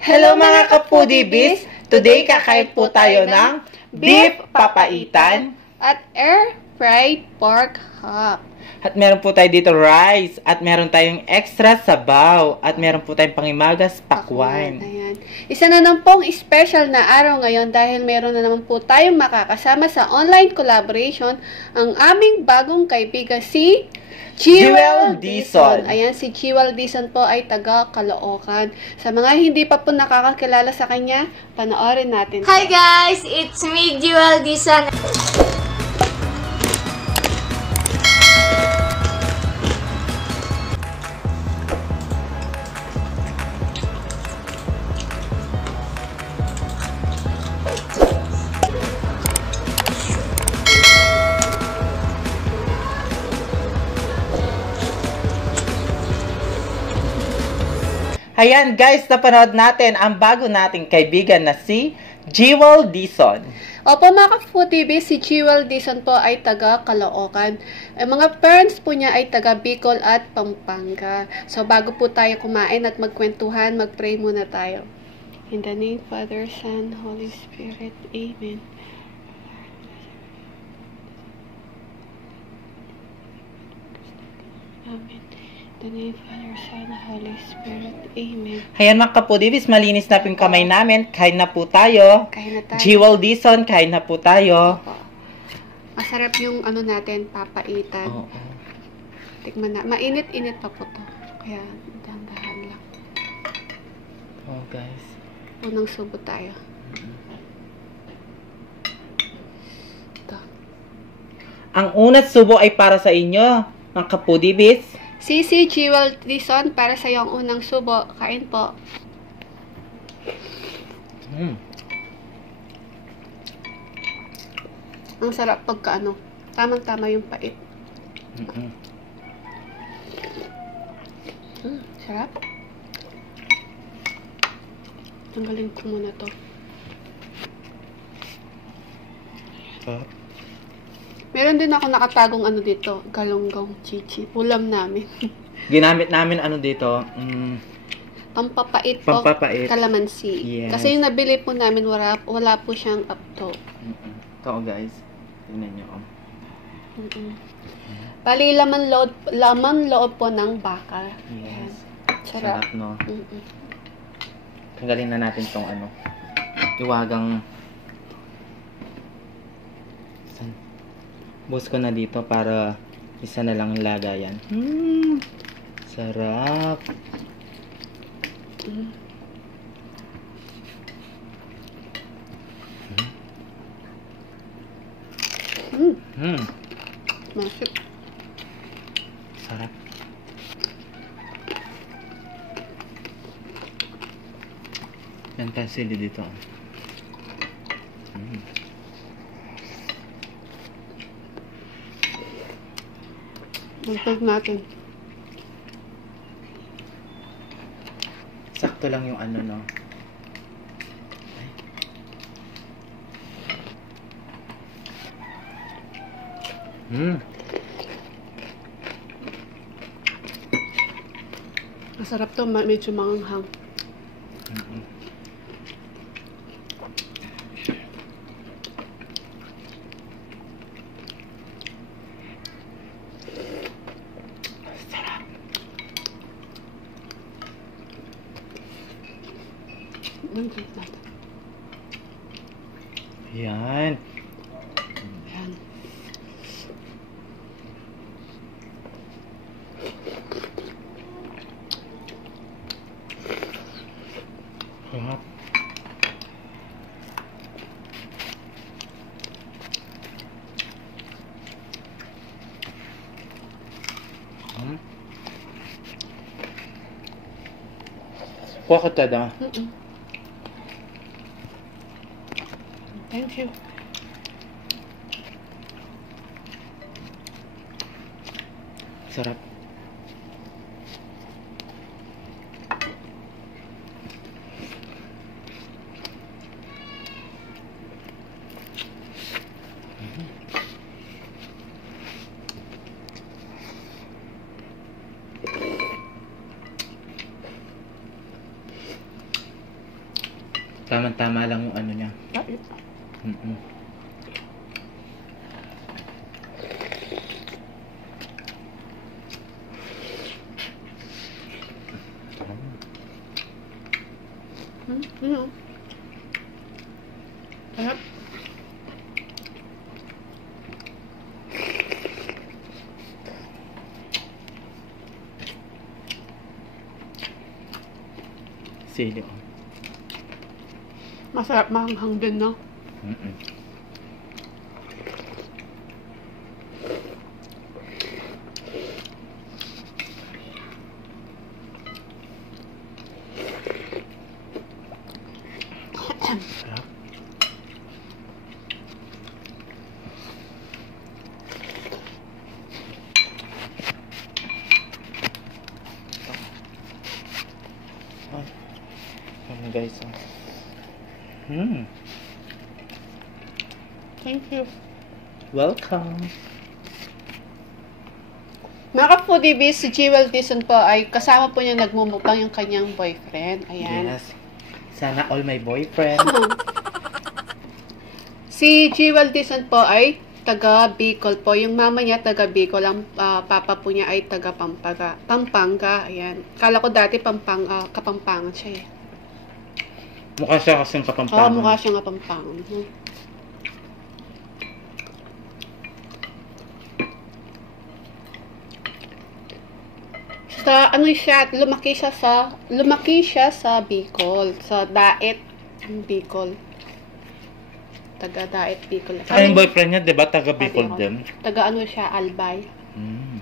Hello mga kapudibis! Today kakain po tayo ng beef papaitan at air-fried pork hop. at meron po tayo dito rice at meron tayong extra sabaw at meron po tayong pangimagas pakwan. Ayan. Isa na naman pong special na araw ngayon dahil meron na naman po tayong makakasama sa online collaboration ang aming bagong kaibigan si Jewel Dizon. Ayan, si Jewel Dizon po ay taga Caloocan. Sa mga hindi pa po nakakakilala sa kanya, panoorin natin. Hi guys, it's me, Jewel Dizon. Ayan guys, napanood natin ang bago nating kaibigan na si Jewel Dizon. Opo mga ka-foodibis, si Jewel Dizon po ay taga Caloocan. Ang mga parents po niya ay taga Bicol at Pampanga. So bago po tayo kumain at magkwentuhan, mag-pray muna tayo. In the name Father, Son, Holy Spirit. Amen. Amen. In the name Father, Son, Holy Spirit. Amen. Ayan mga kapudibis, malinis na po yung kamay namin. Kain na po tayo. Kain na tayo. Jewel Dizon, kain na po tayo. Opo. Masarap yung ano natin, papaitan. Oo. Tikman na. Mainit-init pa po to. Kaya, dahan-dahan lang. Oh guys. Unang subo tayo. Ito. Ang unat subo ay para sa inyo, mga kapudibis. Sisi Jewel Dizon, para sa iyong unang subo. Kain po. Ang sarap pagka ano. Tamang-tama yung pait. Sarap. Tanggalin ko muna to. Meron din ako nakatagong ano dito. Galunggong chichi. Ulam namin. Ginamit namin ano dito. Pampapait po. Pampapait. Kalamansi. Yes. Kasi yung nabili po namin, wala po siyang apto. Ito guys. Tingnan nyo. Bali, laman loob po ng baka. Yes. Sarap. Sarap no. Tanggalin na natin tong ano. Iwagang bus ko na dito para isa na lang yung lagayan. Sarap. Masip. Sarap. Yan pa sili dito. Magpag natin. Sakto lang yung ano no. Masarap to, medyo manghang. Sarap. Magpag natin. Yan. Ayan. Sarap. Kuha ka tada. Thank you. Sarap. Tama-tama lang yung ano niya. Mm-mm. Sarap. Sili. Masarap mahanghang din, no? Mm-mm. Sarap. Ano guys? Thank you. Welcome. Mga ka-foodie bees, si Jewel Dizon po ay kasama po niya nagmumukbang yung kanyang boyfriend. Ayan. Yes. Sana all my boyfriend. Si Jewel Dizon po ay taga Bicol po. Yung mama niya taga Bicol. Ang papa po niya ay taga Pampanga. Ayan. Kala ko dati Kapampangan siya eh. Mukha siya kasing Oo, Kapampangan. mukha siya nga Pampangan. Sa ano siya, lumaki siya sa Bicol, sa Daet Bicol. Taga Daet Bicol. Saka yung boyfriend niya, di ba? Taga Bicol Bicol. din. Taga ano siya, Albay. Mm.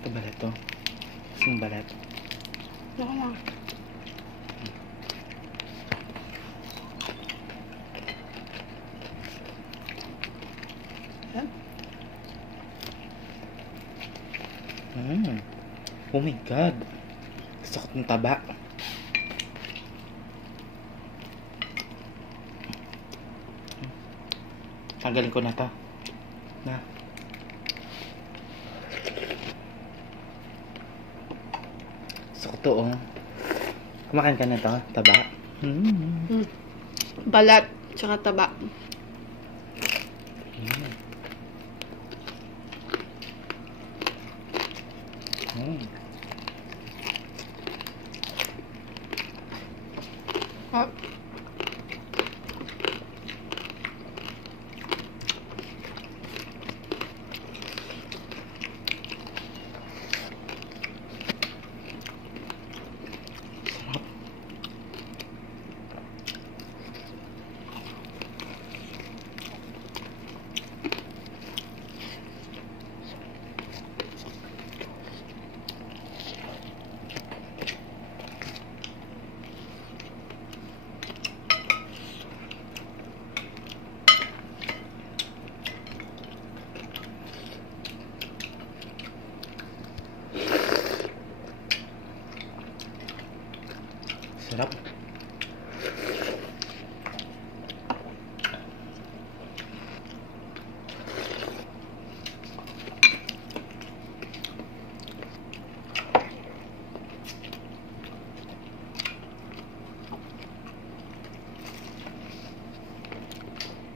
Ito balat to. Kasing balat. Wala lang. Oh my God. Gusto ko ng taba. Tanggalin ko na to. Na. Gusto ko to, oh. Kumakain ka na to, taba. Balat, tsaka taba. Ah. Sarap.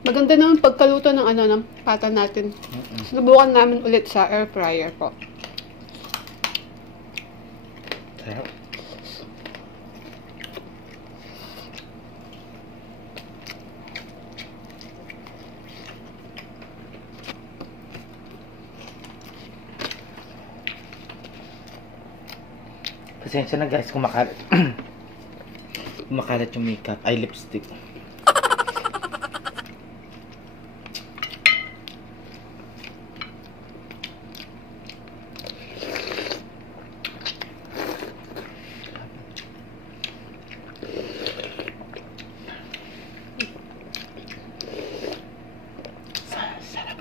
Maganda naman pagkaluto ng ng pata natin. Subukan namin ulit sa air fryer po. Sarap. Pasensya na guys, kumakalat. Kumakalat yung makeup. Ay, lipstick. Sarap.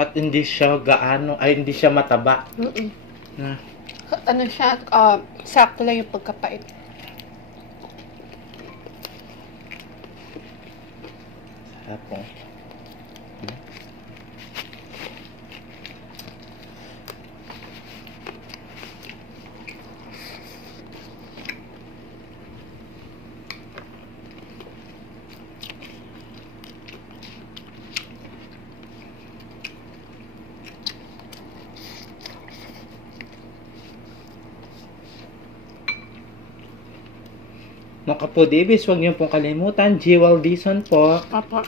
At hindi siya gaano, ay hindi siya mataba. Ano siya, sakto lang yung pagkapait. Sarap po. Mga kapudibis, huwag niyo pong kalimutan. Jewel Dizon po. Papa.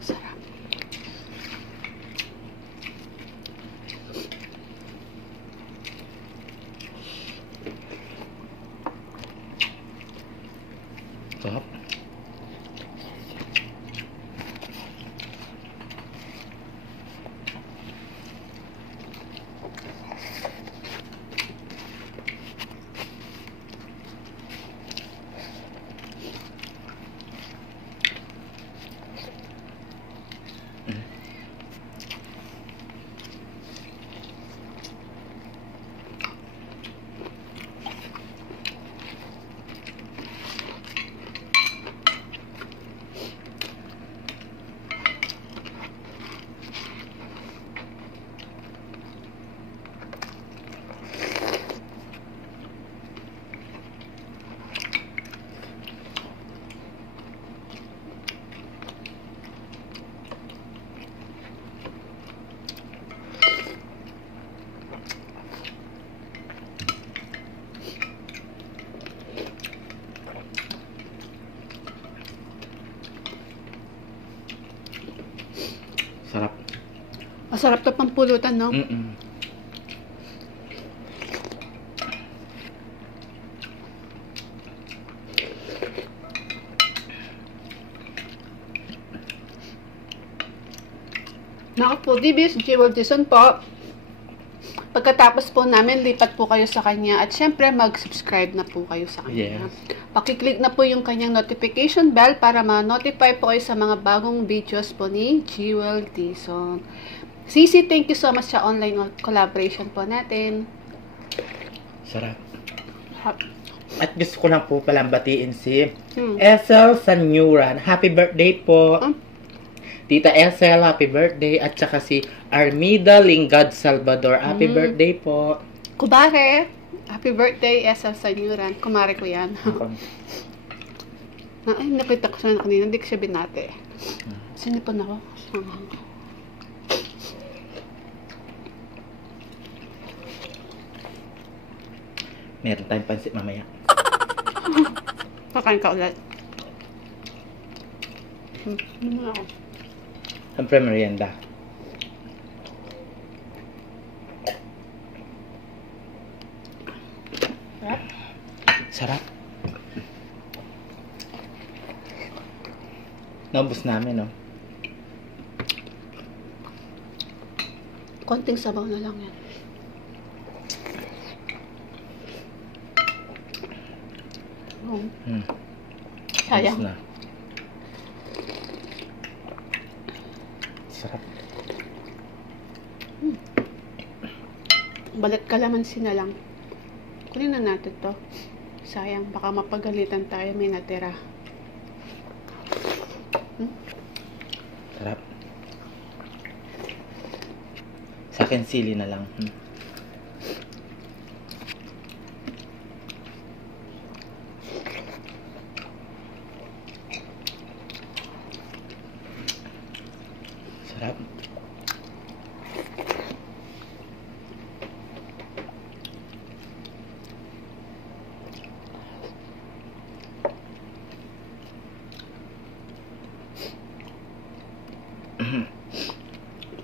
Sarap. Sarap. Sarap. Masarap to pampulutan, no? Naku po, DBS Jewel Dizon po. Pagkatapos po namin, lipat po kayo sa kanya. At syempre, mag-subscribe na po kayo sa kanya. Yes. Pakiclick na po yung kanyang notification bell para ma-notify po kayo sa mga bagong videos po ni Jewel Dizon. Sisi, thank you so much sa online collaboration po natin. Sarap. At gusto ko lang po palang batiin si Hmm. Esel Sanyuran. Happy birthday po. Tita Esel, happy birthday. At saka si Armida Lingad Salvador. Happy birthday po. Kubare, happy birthday, Esel Sanyuran. Kumare ko yan. Ay, nakita ko siya kanina. Hindi ko siya binate. Sinipon ako. Meron tayong pansit mamaya. Kakain ka ulit. Siyempre merienda. Sarap. Naubos namin, no? Konting sabaw na lang yan. Sayang. Ubos na. Sarap. Balat kalamansi na lang. Kunin na natin to. Sayang, baka mapagalitan tayo, may natira. Sarap. Sa akin, sili na lang. Sarap.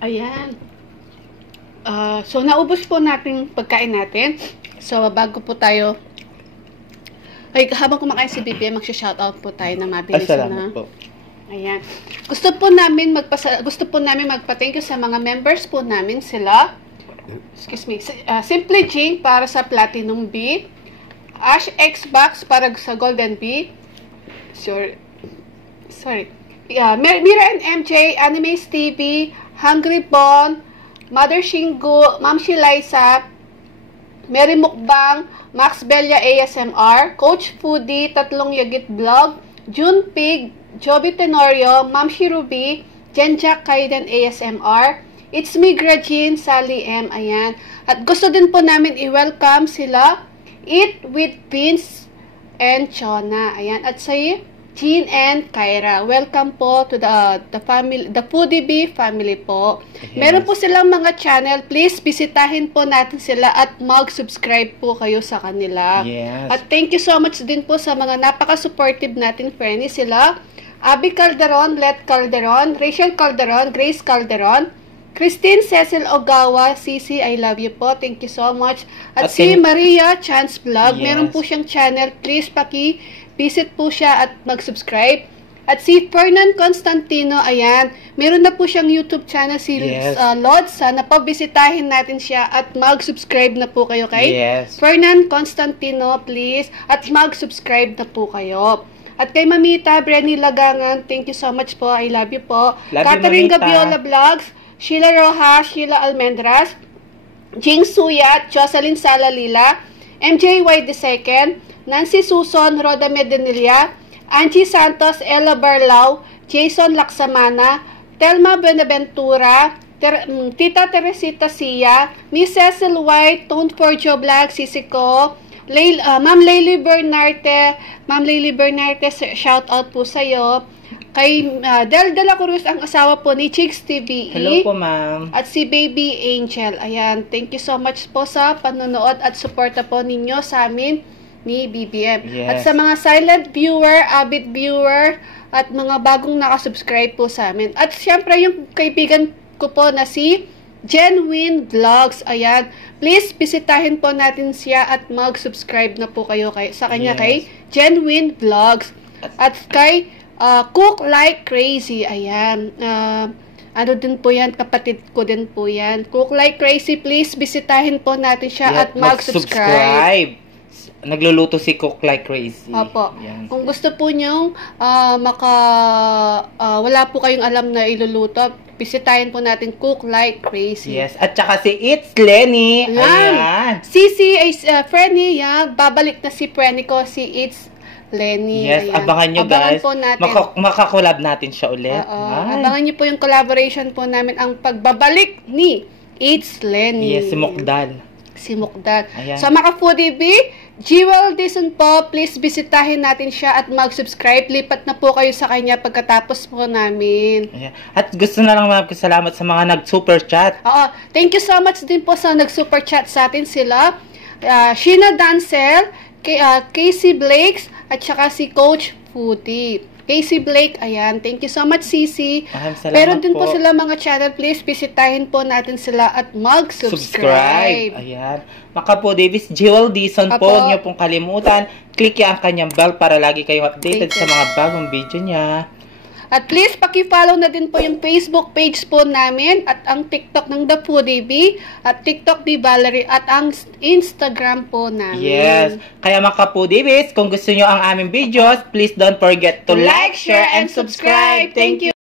Ayan. So, naubos po natin pagkain natin. So, bago po tayo, ay, habang kumakain si Bibi, magsha-shoutout po tayo na mabilis na. Salamat po. Ayan. Gusto po namin magpa-thank you sa mga members po namin sila. Excuse me. Simply Jing para sa Platinum B. Ash Xbox para sa Golden B. Sorry. Mira and MJ, Animes TV, Hungry Bon, Mother Shingo, Ma'am Shiliza, Mary Mukbang, Max Belia ASMR, Coach Foodie, Tatlong Yagit Vlog, June Pig, Joby Tenorio, Ma'am Shirubi, Jenjack Kaiden ASMR, It's Me Grajin, Sally M, ayan. At gusto din po namin i-welcome sila, Eat with Beans and Chona, ayan. At Jean and Kyra. Welcome po to the family, the Foodie Bee family po. Yes. Meron po silang mga channel. Please bisitahin po natin sila at mag-subscribe po kayo sa kanila. Yes. At thank you so much din po sa mga napaka-supportive natin friends sila. Abby Calderon, Let Calderon, Rachel Calderon, Grace Calderon, Christine Cecil Ogawa, Cici, I love you po. Thank you so much. At si Maria Chance Vlog, Yes. meron po siyang channel. Please visit po siya at mag-subscribe. At si Fernan Constantino, ayan, meron na po siyang YouTube channel si Yes. Lods. Sana po bisitahin natin siya at mag-subscribe na po kayo kay Yes. Fernan Constantino, please. At mag-subscribe na po kayo. At kay Mamita Brenny Lagangan, thank you so much po. I love you po. Love you, Catherine Mamita. Gabiola Vlogs, Sheila Rojas, Sheila Almendras, Jing Suyat, Jocelyn Salalila, MJY II, Nancy Suson, Roda Medenilla, Angie Santos, Ella Barlao, Jason Laksamana, Telma Benaventura, Tita Teresita Sia, Miss Cecil White, Tone for Joe Black, Sisiko, Ma'am Layli Bernarte, shout out po sa'yo. Kay Del de la Cruz, ang asawa po ni Chicks TVE. Hello po, ma'am. At si Baby Angel. Ayan, thank you so much po sa panonood at suporta po ninyo sa amin ni BBM. Yes. At sa mga silent viewer, avid viewer, at mga bagong nakasubscribe po sa amin. At syempre, yung kaibigan ko po na si Genuine Vlogs. Ayan, please bisitahin po natin siya at mag-subscribe na po kayo sa kanya. Yes. Kay Genuine Vlogs. At kay Cook Like Crazy. Ayan. Ano din po yan, kapatid ko din po yan. Cook Like Crazy, please bisitahin po natin siya at mag-subscribe. Nagluluto si Cook Like Crazy. Opo. Yan. Kung gusto po nyong wala po kayong alam na iluluto, bisitahin po natin Cook Like Crazy. Yes. At saka si It's Lenny. Ayan. Ayan. Si Frenny, babalik na si Frenny ko, si It's Lenny. Yes, Ayan. abangan nyo guys. Po natin. Makakolab natin siya ulit. Abangan nyo po yung collaboration po namin, ang pagbabalik ni It's Lenny. Yes, si Mokdal. Si Mokdal. Ayan. So mga Foodie Bee, Jewel Dizon po, please bisitahin natin siya at mag-subscribe. Lipat na po kayo sa kanya pagkatapos po namin. Ayan. At gusto na lang salamat sa mga nag-super chat. Oo. Thank you so much din po sa nag-super chat sa atin sila. Sheena Dancel, Casey Blakes, at saka si Coach Foodie. Casey Blake, ayan. Thank you so much, Cici. Salamat Meron din po po sila mga channel. Please, bisitahin po natin sila at mag-subscribe. Ayan. Maka po, Davis, Jewel Dizon po, huwag niyo pong kalimutan. Click ang kanyang bell para lagi kayong updated sa mga bagong video niya. At please, paki-follow na din po yung Facebook page po namin at ang TikTok ng The Foodie Bee at TikTok ni Valerie at ang Instagram po namin. Yes. Kaya mga po, Davis, kung gusto nyo ang aming videos, please don't forget to like, share, and subscribe. Thank you.